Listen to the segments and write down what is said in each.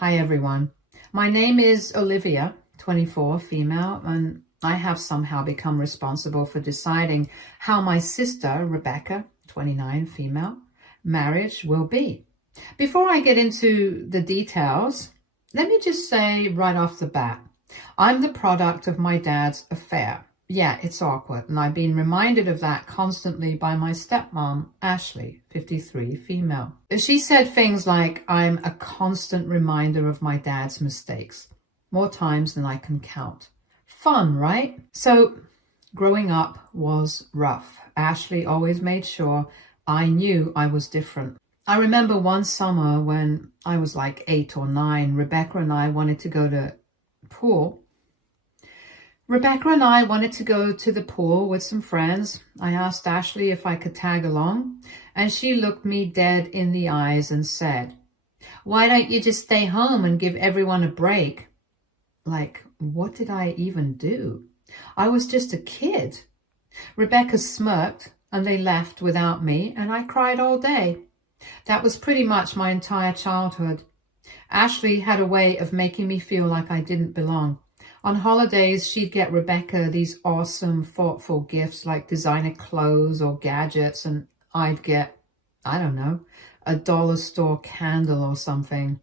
Hi everyone. My name is Olivia, 24, female, and I have somehow become responsible for deciding how my sister, Rebecca, 29, female, marriage will be. Before I get into the details, let me just say right off the bat, I'm the product of my dad's affair. Yeah, it's awkward, and I've been reminded of that constantly by my stepmom, Ashley, 53, female. She said things like, I'm a constant reminder of my dad's mistakes, more times than I can count. Fun, right? So, growing up was rough. Ashley always made sure I knew I was different. I remember one summer when I was like 8 or 9, Rebecca and I wanted to go to the pool with some friends. I asked Ashley if I could tag along, and she looked me dead in the eyes and said, "Why don't you just stay home and give everyone a break?" Like, what did I even do? I was just a kid. Rebecca smirked, and they left without me, and I cried all day. That was pretty much my entire childhood. Ashley had a way of making me feel like I didn't belong. On holidays, she'd get Rebecca these awesome, thoughtful gifts like designer clothes or gadgets, and I'd get, I don't know, a dollar store candle or something.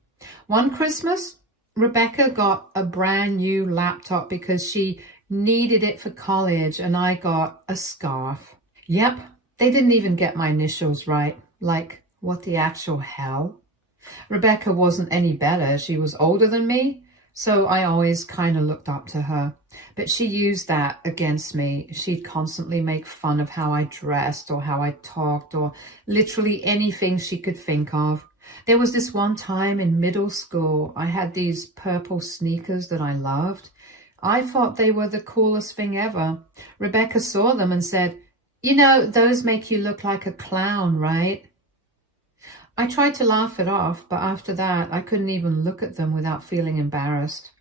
One Christmas, Rebecca got a brand new laptop because she needed it for college, and I got a scarf. Yep, they didn't even get my initials right. Like, what the actual hell? Rebecca wasn't any better. She was older than me, so I always kind of looked up to her. But she used that against me. She'd constantly make fun of how I dressed or how I talked or literally anything she could think of. There was this one time in middle school, I had these purple sneakers that I loved. I thought they were the coolest thing ever. Rebecca saw them and said, "You know, those make you look like a clown, right?" I tried to laugh it off, but after that, I couldn't even look at them without feeling embarrassed.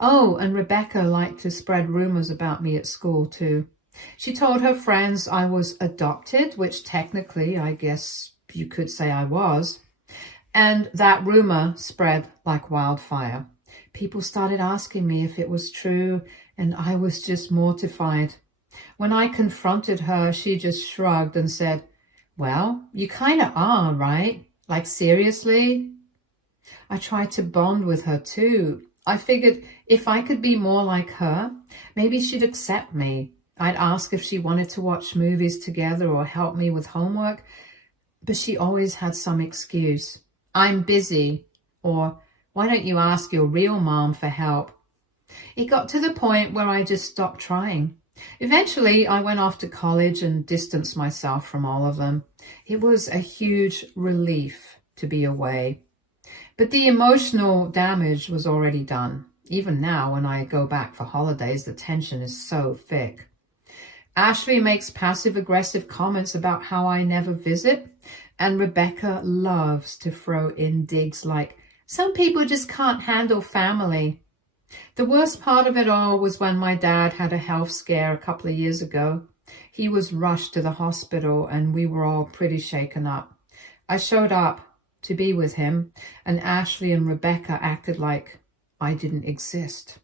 Oh, and Rebecca liked to spread rumors about me at school too. She told her friends I was adopted, which technically, I guess you could say I was. And that rumor spread like wildfire. People started asking me if it was true, and I was just mortified. When I confronted her, she just shrugged and said, "Well, you kind of are, right? Like, seriously?" I tried to bond with her too. I figured if I could be more like her, maybe she'd accept me. I'd ask if she wanted to watch movies together or help me with homework, but she always had some excuse. "I'm busy," or "Why don't you ask your real mom for help?" It got to the point where I just stopped trying. Eventually, I went off to college and distanced myself from all of them. It was a huge relief to be away. But the emotional damage was already done. Even now, when I go back for holidays, the tension is so thick. Ashley makes passive-aggressive comments about how I never visit, and Rebecca loves to throw in digs like, "Some people just can't handle family." The worst part of it all was when my dad had a health scare a couple of years ago. He was rushed to the hospital and we were all pretty shaken up. I showed up to be with him, and Ashley and Rebecca acted like I didn't exist.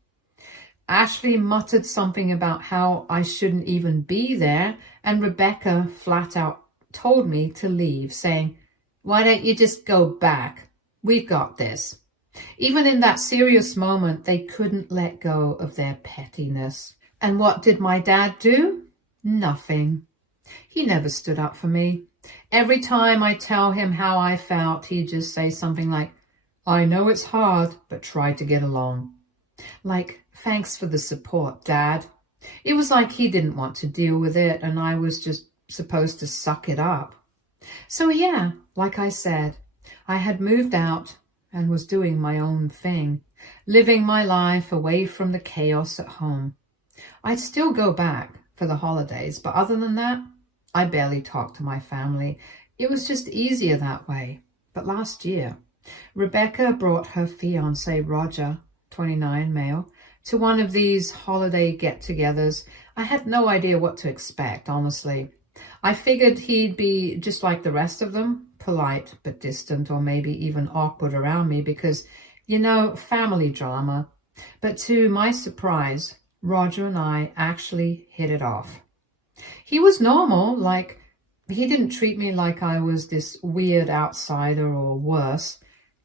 Ashley muttered something about how I shouldn't even be there, and Rebecca flat out told me to leave, saying, "Why don't you just go back? We've got this." Even in that serious moment, they couldn't let go of their pettiness. And what did my dad do? Nothing. He never stood up for me. Every time I tell him how I felt, he'd just say something like, "I know it's hard, but try to get along." Like, "Thanks for the support, Dad." It was like he didn't want to deal with it, and I was just supposed to suck it up. So yeah, like I said, I had moved out and was doing my own thing, living my life away from the chaos at home. I'd still go back for the holidays, but other than that, I barely talked to my family. It was just easier that way. But last year, Rebecca brought her fiancé, Roger, 29, male, to one of these holiday get-togethers. I had no idea what to expect, honestly. I figured he'd be just like the rest of them, polite but distant, or maybe even awkward around me because You know, family drama. But to my surprise, Roger and I actually hit it off. He was normal, like he didn't treat me like I was this weird outsider or worse,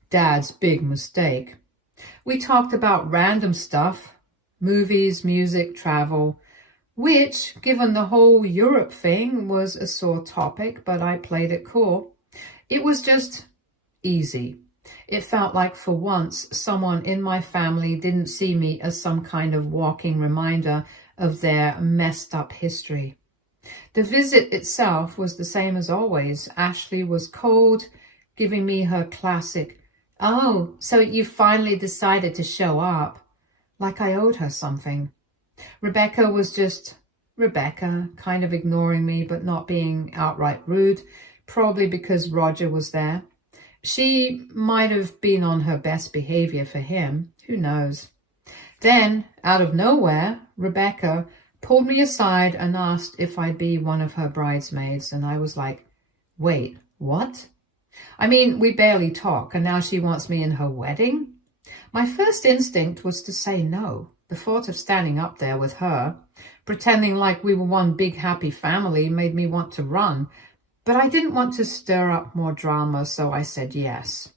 Dad's big mistake. We talked about random stuff, movies, music, travel, which, given the whole Europe thing, was a sore topic, but I played it cool. It was just easy. It felt like for once someone in my family didn't see me as some kind of walking reminder of their messed up history. The visit itself was the same as always. Ashley was cold, giving me her classic, "Oh, so you finally decided to show up," like I owed her something. Rebecca was just Rebecca, kind of ignoring me but not being outright rude, probably because Roger was there. She might have been on her best behavior for him, who knows. Then, out of nowhere, Rebecca pulled me aside and asked if I'd be one of her bridesmaids, and I was like, wait, what? I mean, we barely talk, and now she wants me in her wedding? My first instinct was to say no. The thought of standing up there with her, pretending like we were one big happy family, made me want to run. But I didn't want to stir up more drama, so I said yes.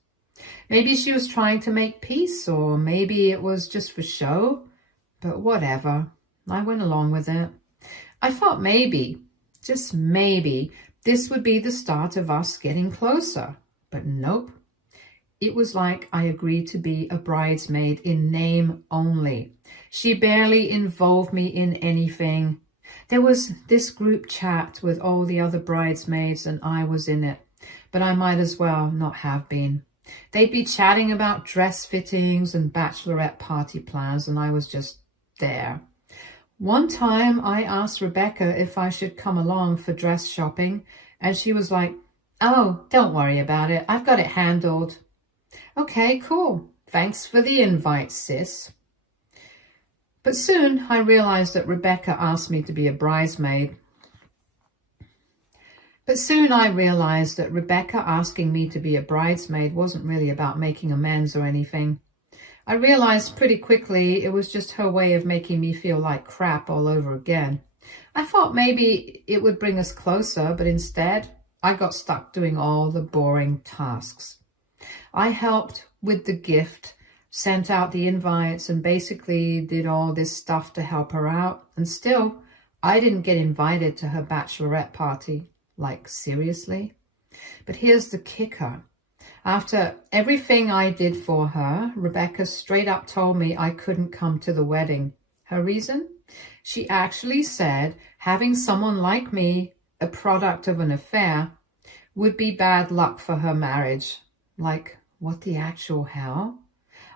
Maybe she was trying to make peace, or maybe it was just for show. But whatever, I went along with it. I thought maybe, just maybe, this would be the start of us getting closer. But nope. It was like I agreed to be a bridesmaid in name only. She barely involved me in anything. There was this group chat with all the other bridesmaids and I was in it, but I might as well not have been. They'd be chatting about dress fittings and bachelorette party plans and I was just there. One time I asked Rebecca if I should come along for dress shopping and she was like, "Oh, don't worry about it. I've got it handled." Okay, cool. Thanks for the invite, sis. But soon I realized that Rebecca asked me to be a bridesmaid. asking me to be a bridesmaid wasn't really about making amends or anything. I realized pretty quickly it was just her way of making me feel like crap all over again. I thought maybe it would bring us closer, but instead I got stuck doing all the boring tasks. I helped with the gift, sent out the invites, and basically did all this stuff to help her out. And still, I didn't get invited to her bachelorette party. Like, seriously? But here's the kicker. After everything I did for her, Rebecca straight up told me I couldn't come to the wedding. Her reason? She actually said having someone like me, a product of an affair, would be bad luck for her marriage. Like, what the actual hell?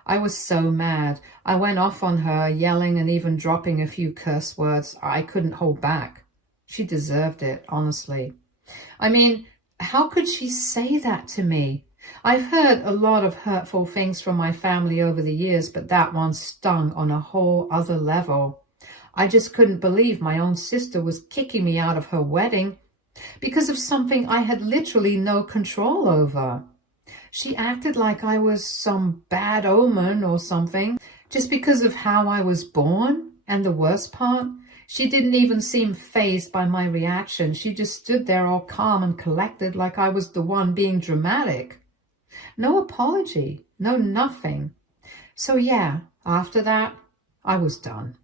I was so mad. I went off on her, yelling and even dropping a few curse words I couldn't hold back. She deserved it, honestly. I mean, how could she say that to me? I've heard a lot of hurtful things from my family over the years, but that one stung on a whole other level. I just couldn't believe my own sister was kicking me out of her wedding because of something I had literally no control over. She acted like I was some bad omen or something just because of how I was born. And the worst part, she didn't even seem fazed by my reaction. She just stood there all calm and collected like I was the one being dramatic. No apology, no nothing. So yeah, after that, I was done.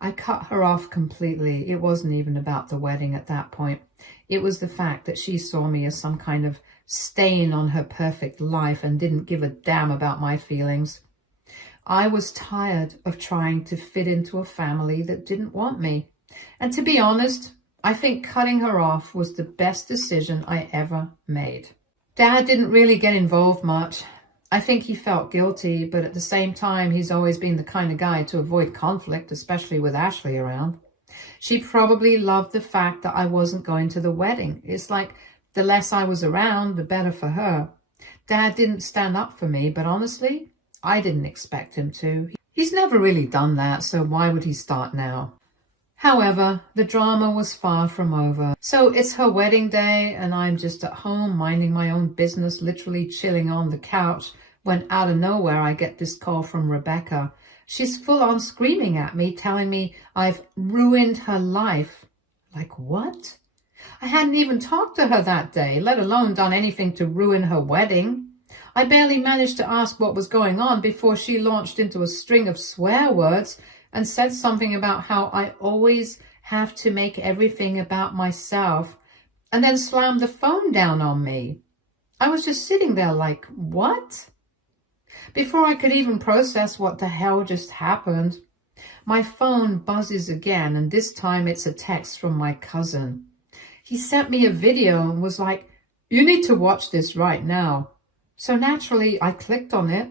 I cut her off completely. It wasn't even about the wedding at that point. It was the fact that she saw me as some kind of stain on her perfect life and didn't give a damn about my feelings. I was tired of trying to fit into a family that didn't want me. And to be honest, I think cutting her off was the best decision I ever made. Dad didn't really get involved much. I think he felt guilty, but at the same time, he's always been the kind of guy to avoid conflict, especially with Ashley around. She probably loved the fact that I wasn't going to the wedding. It's like the less I was around, the better for her. Dad didn't stand up for me, but honestly, I didn't expect him to. He's never really done that, so why would he start now? However, the drama was far from over. So it's her wedding day and I'm just at home minding my own business, literally chilling on the couch, when out of nowhere I get this call from Rebecca. She's full on screaming at me, telling me I've ruined her life. Like what? I hadn't even talked to her that day, let alone done anything to ruin her wedding. I barely managed to ask what was going on before she launched into a string of swear words and said something about how I always have to make everything about myself, and then slammed the phone down on me. I was just sitting there like, what? Before I could even process what the hell just happened, my phone buzzes again, and this time it's a text from my cousin. He sent me a video and was like, "You need to watch this right now." So naturally, I clicked on it,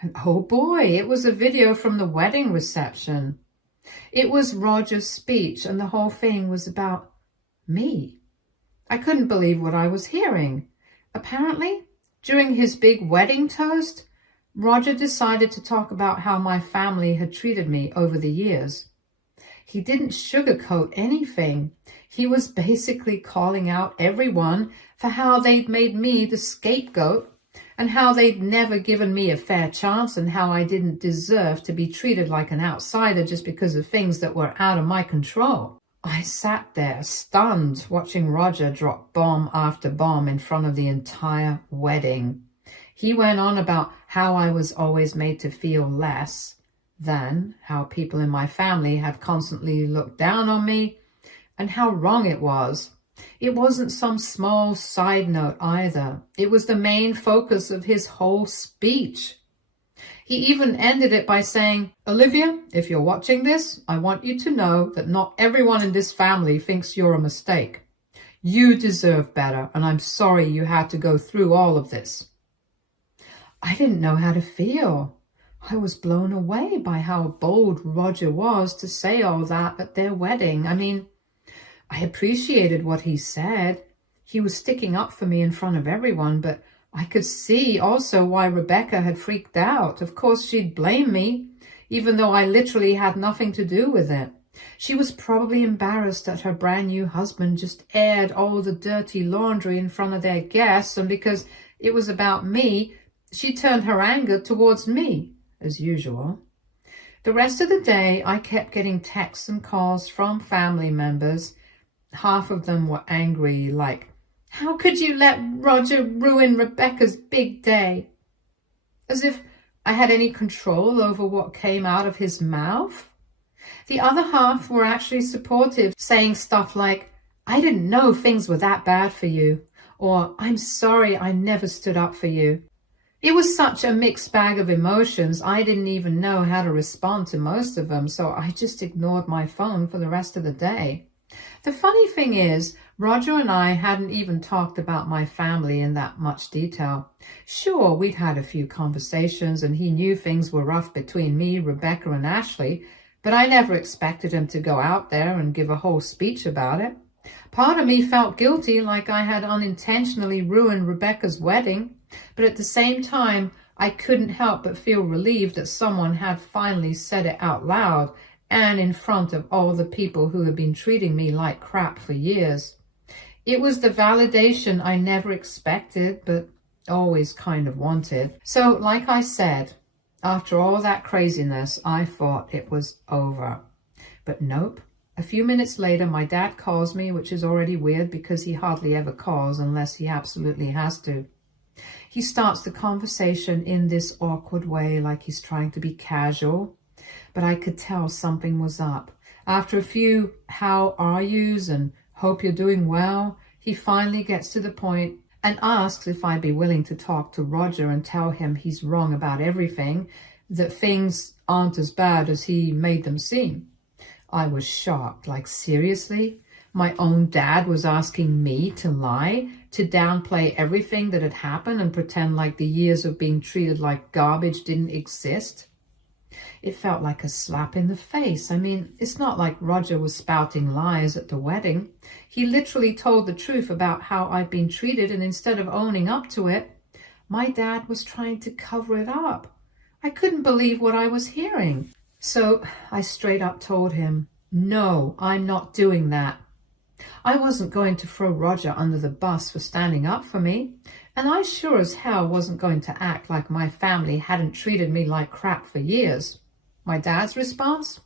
and oh boy, it was a video from the wedding reception. It was Roger's speech, and the whole thing was about me. I couldn't believe what I was hearing. Apparently, during his big wedding toast, Roger decided to talk about how my family had treated me over the years. He didn't sugarcoat anything. He was basically calling out everyone for how they'd made me the scapegoat and how they'd never given me a fair chance and how I didn't deserve to be treated like an outsider just because of things that were out of my control. I sat there stunned, watching Roger drop bomb after bomb in front of the entire wedding. He went on about how I was always made to feel less than, how people in my family had constantly looked down on me, and how wrong it was. It wasn't some small side note either. It was the main focus of his whole speech. He even ended it by saying, "Olivia, if you're watching this, I want you to know that not everyone in this family thinks you're a mistake. You deserve better, and I'm sorry you had to go through all of this." I didn't know how to feel. I was blown away by how bold Roger was to say all that at their wedding. I mean, I appreciated what he said. He was sticking up for me in front of everyone, but I could see also why Rebecca had freaked out. Of course, she'd blame me, even though I literally had nothing to do with it. She was probably embarrassed that her brand new husband just aired all the dirty laundry in front of their guests, and because it was about me, she turned her anger towards me, as usual. The rest of the day, I kept getting texts and calls from family members. Half of them were angry, like, "How could you let Roger ruin Rebecca's big day?" As if I had any control over what came out of his mouth. The other half were actually supportive, saying stuff like, "I didn't know things were that bad for you," or "I'm sorry I never stood up for you." It was such a mixed bag of emotions, I didn't even know how to respond to most of them, so I just ignored my phone for the rest of the day. The funny thing is, Roger and I hadn't even talked about my family in that much detail. Sure, we'd had a few conversations and he knew things were rough between me, Rebecca, and Ashley, but I never expected him to go out there and give a whole speech about it. Part of me felt guilty, like I had unintentionally ruined Rebecca's wedding, but at the same time, I couldn't help but feel relieved that someone had finally said it out loud and in front of all the people who had been treating me like crap for years. It was the validation I never expected, but always kind of wanted. So, like I said, after all that craziness, I thought it was over. But nope. A few minutes later, my dad calls me, which is already weird because he hardly ever calls unless he absolutely has to. He starts the conversation in this awkward way, like he's trying to be casual, but I could tell something was up. After a few "how are yous" and "hope you're doing well," he finally gets to the point and asks if I'd be willing to talk to Roger and tell him he's wrong about everything, that things aren't as bad as he made them seem. I was shocked, like seriously? My own dad was asking me to lie, to downplay everything that had happened and pretend like the years of being treated like garbage didn't exist? It felt like a slap in the face. I mean, it's not like Roger was spouting lies at the wedding. He literally told the truth about how I'd been treated, and instead of owning up to it, my dad was trying to cover it up. I couldn't believe what I was hearing. So I straight up told him, "No, I'm not doing that." I wasn't going to throw Roger under the bus for standing up for me, And I sure as hell wasn't going to act like my family hadn't treated me like crap for years. My dad's response?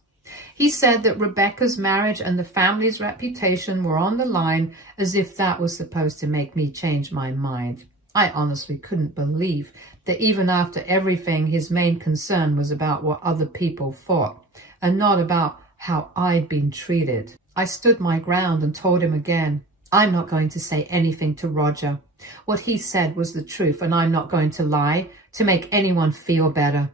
He said that Rebecca's marriage and the family's reputation were on the line, as if that was supposed to make me change my mind. I honestly couldn't believe that even after everything, his main concern was about what other people thought and not about how I'd been treated. I stood my ground and told him again, I'm not going to say anything to Roger. What he said was the truth, and I'm not going to lie to make anyone feel better.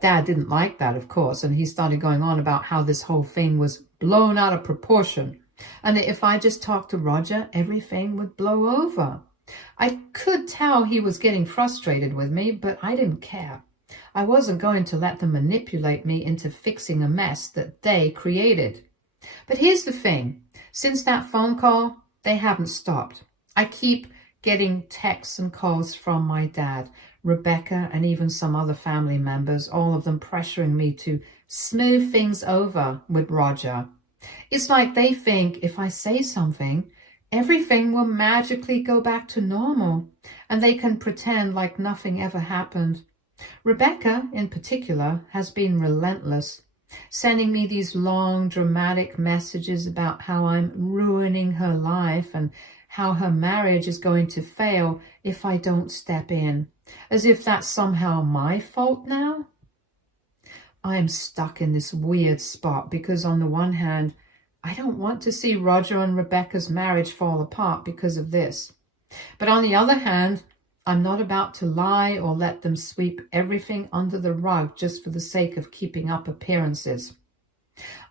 Dad didn't like that, of course, and he started going on about how this whole thing was blown out of proportion, and that if I just talked to Roger, everything would blow over. I could tell he was getting frustrated with me, but I didn't care. I wasn't going to let them manipulate me into fixing a mess that they created. But here's the thing. Since that phone call, they haven't stopped. I keep getting texts and calls from my dad, Rebecca, and even some other family members, all of them pressuring me to smooth things over with Roger. It's like they think if I say something, everything will magically go back to normal, and they can pretend like nothing ever happened. Rebecca, in particular, has been relentless, sending me these long, dramatic messages about how I'm ruining her life and how her marriage is going to fail if I don't step in, as if that's somehow my fault now. I am stuck in this weird spot because on the one hand, I don't want to see Roger and Rebecca's marriage fall apart because of this. But on the other hand, I'm not about to lie or let them sweep everything under the rug just for the sake of keeping up appearances.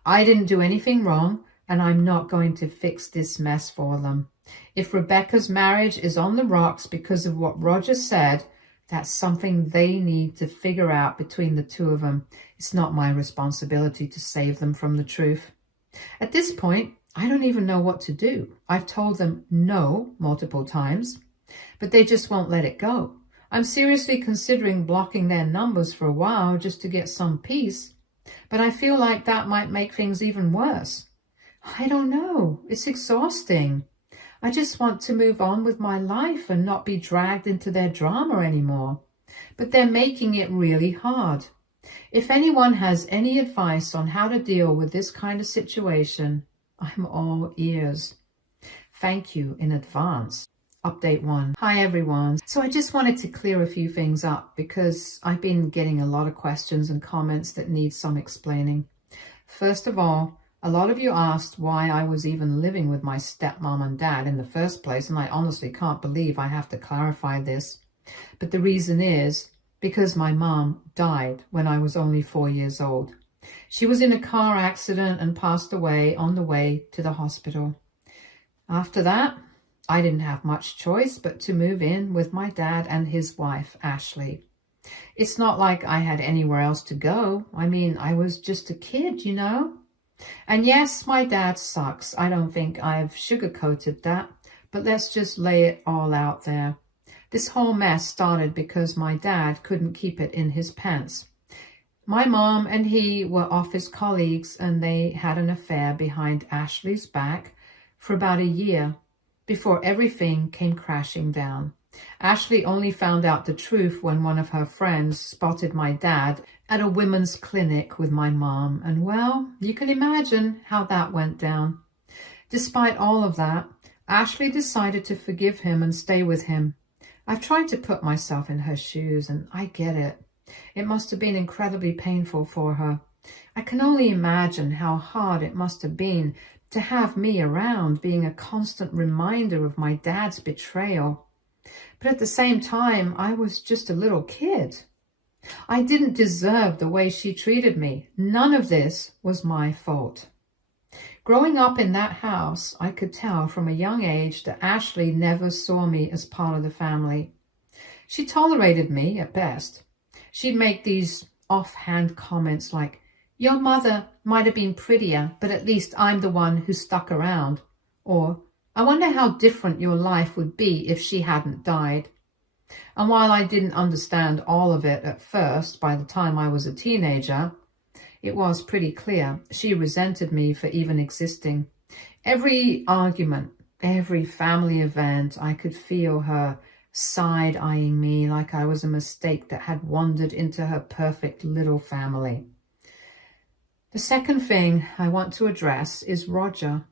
I didn't do anything wrong, and I'm not going to fix this mess for them. If Rebecca's marriage is on the rocks because of what Roger said, that's something they need to figure out between the two of them. It's not my responsibility to save them from the truth. At this point, I don't even know what to do. I've told them no multiple times, but they just won't let it go. I'm seriously considering blocking their numbers for a while just to get some peace, but I feel like that might make things even worse. I don't know. It's exhausting. I just want to move on with my life and not be dragged into their drama anymore. But they're making it really hard. If anyone has any advice on how to deal with this kind of situation, I'm all ears. Thank you in advance. Update 1. Hi everyone. So I just wanted to clear a few things up because I've been getting a lot of questions and comments that need some explaining. First of all, a lot of you asked why I was even living with my stepmom and dad in the first place, and I honestly can't believe I have to clarify this. But the reason is because my mom died when I was only 4 years old. She was in a car accident and passed away on the way to the hospital. After that, I didn't have much choice but to move in with my dad and his wife, Ashley. It's not like I had anywhere else to go. I mean, I was just a kid, you know? And yes, my dad sucks. I don't think I've sugarcoated that, but let's just lay it all out there. This whole mess started because my dad couldn't keep it in his pants. My mom and he were office colleagues, and they had an affair behind Ashley's back for about a year before everything came crashing down. Ashley only found out the truth when one of her friends spotted my dad at a women's clinic with my mom, and well, you can imagine how that went down. Despite all of that, Ashley decided to forgive him and stay with him. I've tried to put myself in her shoes, and I get it. It must have been incredibly painful for her. I can only imagine how hard it must have been to have me around, being a constant reminder of my dad's betrayal. But at the same time, I was just a little kid. I didn't deserve the way she treated me. None of this was my fault. Growing up in that house, I could tell from a young age that Ashley never saw me as part of the family. She tolerated me at best. She'd make these offhand comments like, "Your mother might have been prettier, but at least I'm the one who stuck around." Or, "I wonder how different your life would be if she hadn't died." And while I didn't understand all of it at first, by the time I was a teenager, it was pretty clear she resented me for even existing. Every argument, every family event, I could feel her side-eyeing me like I was a mistake that had wandered into her perfect little family. The second thing I want to address is Roger.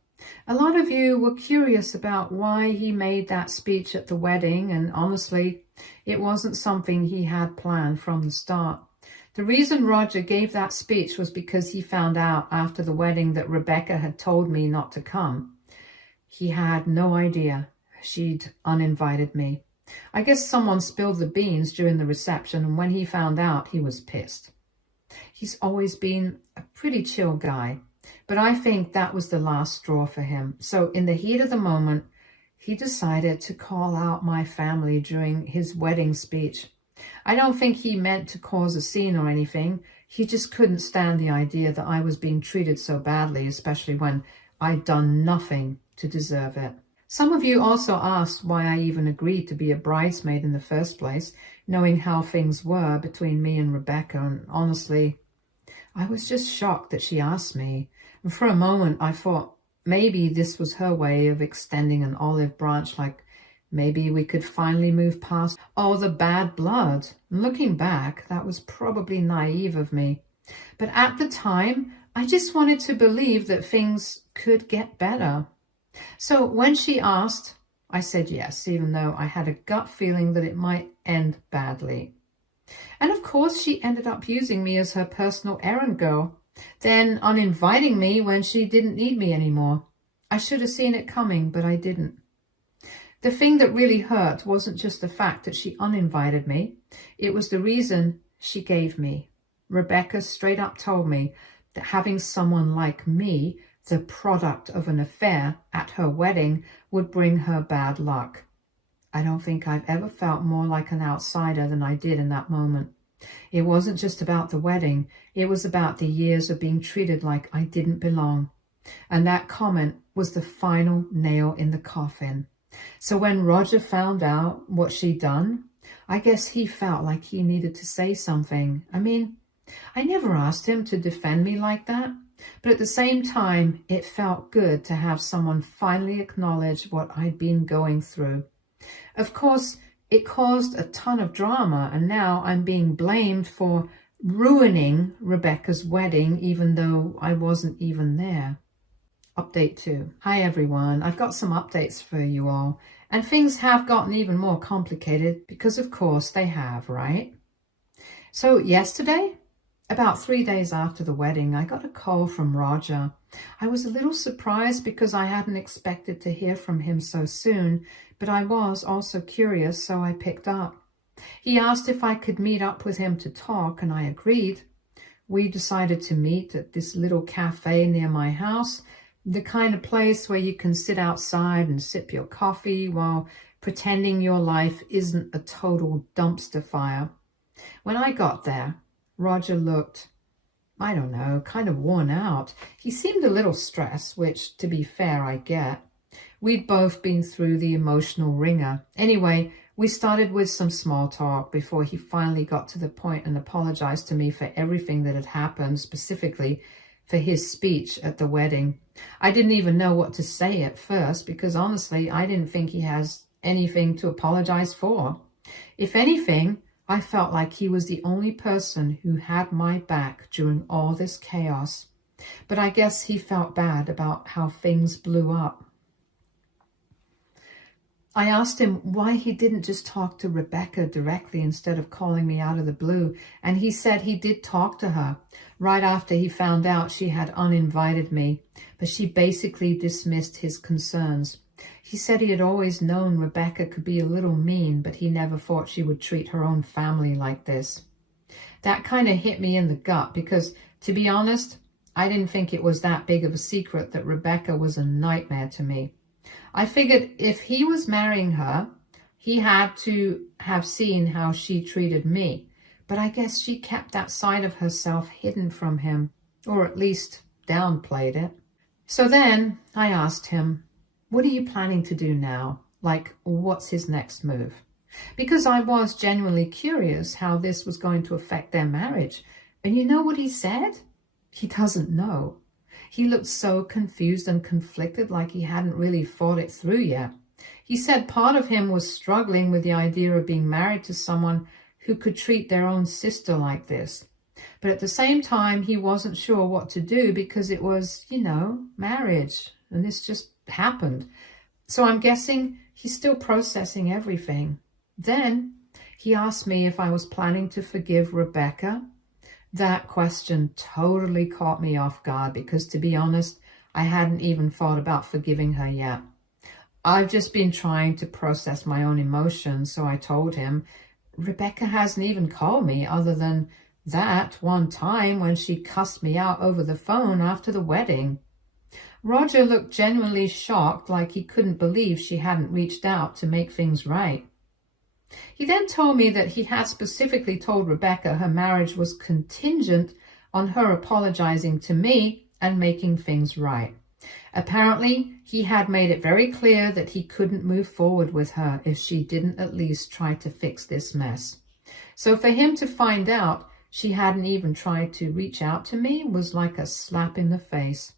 A lot of you were curious about why he made that speech at the wedding, and honestly, it wasn't something he had planned from the start. The reason Roger gave that speech was because he found out after the wedding that Rebecca had told me not to come. He had no idea she'd uninvited me. I guess someone spilled the beans during the reception, and when he found out, he was pissed. He's always been a pretty chill guy, but I think that was the last straw for him. So in the heat of the moment, he decided to call out my family during his wedding speech. I don't think he meant to cause a scene or anything. He just couldn't stand the idea that I was being treated so badly, especially when I'd done nothing to deserve it. Some of you also asked why I even agreed to be a bridesmaid in the first place, knowing how things were between me and Rebecca, and honestly, I was just shocked that she asked me. And for a moment, I thought maybe this was her way of extending an olive branch, like maybe we could finally move past all the bad blood. And looking back, that was probably naive of me. But at the time, I just wanted to believe that things could get better. So when she asked, I said yes, even though I had a gut feeling that it might end badly. And of course, she ended up using me as her personal errand girl, then uninviting me when she didn't need me anymore. I should have seen it coming, but I didn't. The thing that really hurt wasn't just the fact that she uninvited me. It was the reason she gave me. Rebecca straight up told me that having someone like me, the product of an affair, at her wedding would bring her bad luck. I don't think I've ever felt more like an outsider than I did in that moment. It wasn't just about the wedding. It was about the years of being treated like I didn't belong. And that comment was the final nail in the coffin. So when Roger found out what she'd done, I guess he felt like he needed to say something. I mean, I never asked him to defend me like that. But at the same time, it felt good to have someone finally acknowledge what I'd been going through. Of course, it caused a ton of drama, and now I'm being blamed for ruining Rebecca's wedding, even though I wasn't even there. Update 2. Hi everyone, I've got some updates for you all, and things have gotten even more complicated because of course they have, right? So yesterday, about 3 days after the wedding, I got a call from Roger. I was a little surprised because I hadn't expected to hear from him so soon, but I was also curious, so I picked up. He asked if I could meet up with him to talk, and I agreed. We decided to meet at this little cafe near my house, the kind of place where you can sit outside and sip your coffee while pretending your life isn't a total dumpster fire. When I got there, Roger looked, I don't know, kind of worn out. He seemed a little stressed, which, to be fair, I get. We'd both been through the emotional ringer. Anyway, we started with some small talk before he finally got to the point and apologized to me for everything that had happened, specifically for his speech at the wedding. I didn't even know what to say at first because honestly, I didn't think he has anything to apologize for. If anything, I felt like he was the only person who had my back during all this chaos. But I guess he felt bad about how things blew up. I asked him why he didn't just talk to Rebecca directly instead of calling me out of the blue, and he said he did talk to her right after he found out she had uninvited me, but she basically dismissed his concerns. He said he had always known Rebecca could be a little mean, but he never thought she would treat her own family like this. That kind of hit me in the gut because, to be honest, I didn't think it was that big of a secret that Rebecca was a nightmare to me. I figured if he was marrying her, he had to have seen how she treated me. But I guess she kept that side of herself hidden from him, or at least downplayed it. So then I asked him, what are you planning to do now? Like, what's his next move? Because I was genuinely curious how this was going to affect their marriage. And you know what he said? He doesn't know. He looked so confused and conflicted, like he hadn't really thought it through yet. He said part of him was struggling with the idea of being married to someone who could treat their own sister like this. But at the same time, he wasn't sure what to do because it was, marriage. And this just happened. So I'm guessing he's still processing everything. Then he asked me if I was planning to forgive Rebecca. That question totally caught me off guard because, to be honest, I hadn't even thought about forgiving her yet. I've just been trying to process my own emotions, so I told him, Rebecca hasn't even called me other than that one time when she cussed me out over the phone after the wedding. Roger looked genuinely shocked, like he couldn't believe she hadn't reached out to make things right. He then told me that he had specifically told Rebecca her marriage was contingent on her apologizing to me and making things right. Apparently, he had made it very clear that he couldn't move forward with her if she didn't at least try to fix this mess. So for him to find out she hadn't even tried to reach out to me was like a slap in the face.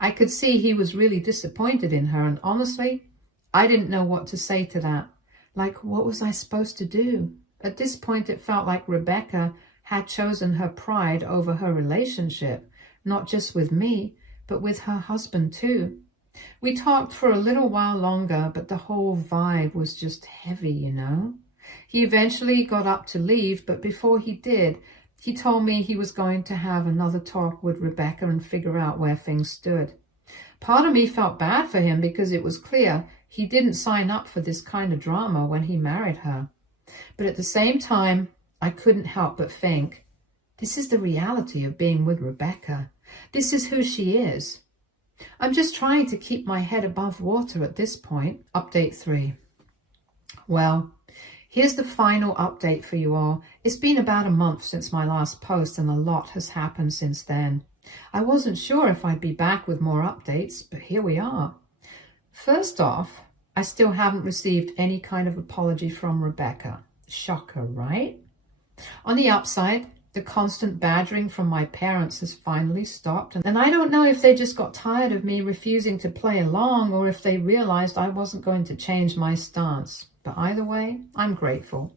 I could see he was really disappointed in her, and honestly, I didn't know what to say to that. Like, what was I supposed to do? At this point, it felt like Rebecca had chosen her pride over her relationship, not just with me, but with her husband too. We talked for a little while longer, but the whole vibe was just heavy, He eventually got up to leave, but before he did, he told me he was going to have another talk with Rebecca and figure out where things stood. Part of me felt bad for him because it was clear he didn't sign up for this kind of drama when he married her. But at the same time, I couldn't help but think, this is the reality of being with Rebecca. This is who she is. I'm just trying to keep my head above water at this point. Update 3. Well, here's the final update for you all. It's been about a month since my last post and a lot has happened since then. I wasn't sure if I'd be back with more updates, but here we are. First off, I still haven't received any kind of apology from Rebecca. Shocker, right? On the upside, the constant badgering from my parents has finally stopped, and I don't know if they just got tired of me refusing to play along or if they realized I wasn't going to change my stance. But either way, I'm grateful.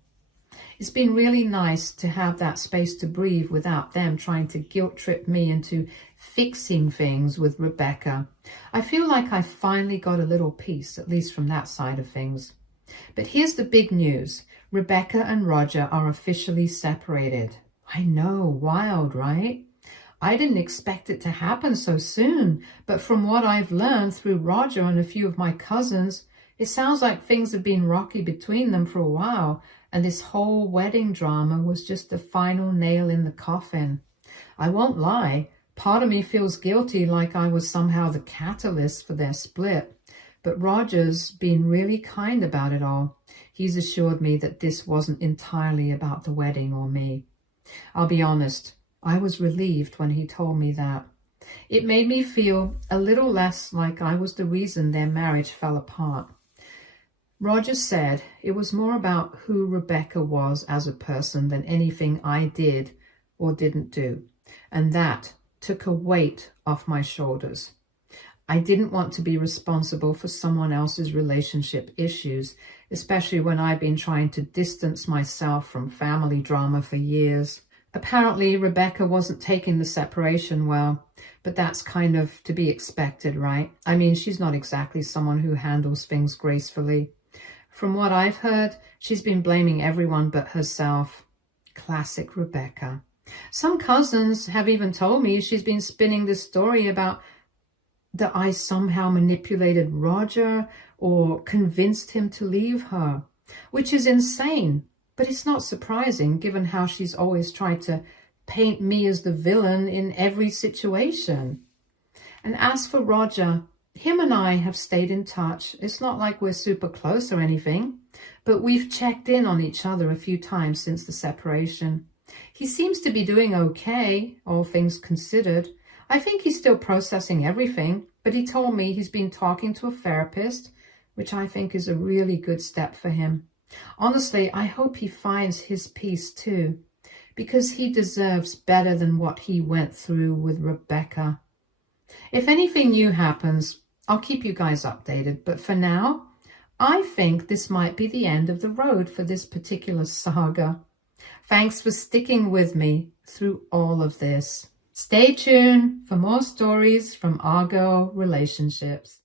It's been really nice to have that space to breathe without them trying to guilt trip me into fixing things with Rebecca. I feel like I finally got a little peace, at least from that side of things. But here's the big news. Rebecca and Roger are officially separated. I know, wild, right? I didn't expect it to happen so soon, but from what I've learned through Roger and a few of my cousins, it sounds like things have been rocky between them for a while, and this whole wedding drama was just the final nail in the coffin. I won't lie, part of me feels guilty, like I was somehow the catalyst for their split, but Roger's been really kind about it all. He's assured me that this wasn't entirely about the wedding or me. I'll be honest, I was relieved when he told me that. It made me feel a little less like I was the reason their marriage fell apart. Roger said it was more about who Rebecca was as a person than anything I did or didn't do, and that took a weight off my shoulders. I didn't want to be responsible for someone else's relationship issues, especially when I've been trying to distance myself from family drama for years. Apparently, Rebecca wasn't taking the separation well, but that's kind of to be expected, right? I mean, she's not exactly someone who handles things gracefully. From what I've heard, she's been blaming everyone but herself. Classic Rebecca. Some cousins have even told me she's been spinning this story about that I somehow manipulated Roger or convinced him to leave her, which is insane. But it's not surprising given how she's always tried to paint me as the villain in every situation. And as for Roger, him and I have stayed in touch. It's not like we're super close or anything, but we've checked in on each other a few times since the separation. He seems to be doing okay, all things considered. I think he's still processing everything, but he told me he's been talking to a therapist, which I think is a really good step for him. Honestly, I hope he finds his peace too, because he deserves better than what he went through with Rebecca. If anything new happens, I'll keep you guys updated, but for now, I think this might be the end of the road for this particular saga. Thanks for sticking with me through all of this. Stay tuned for more stories from Argo Relationships.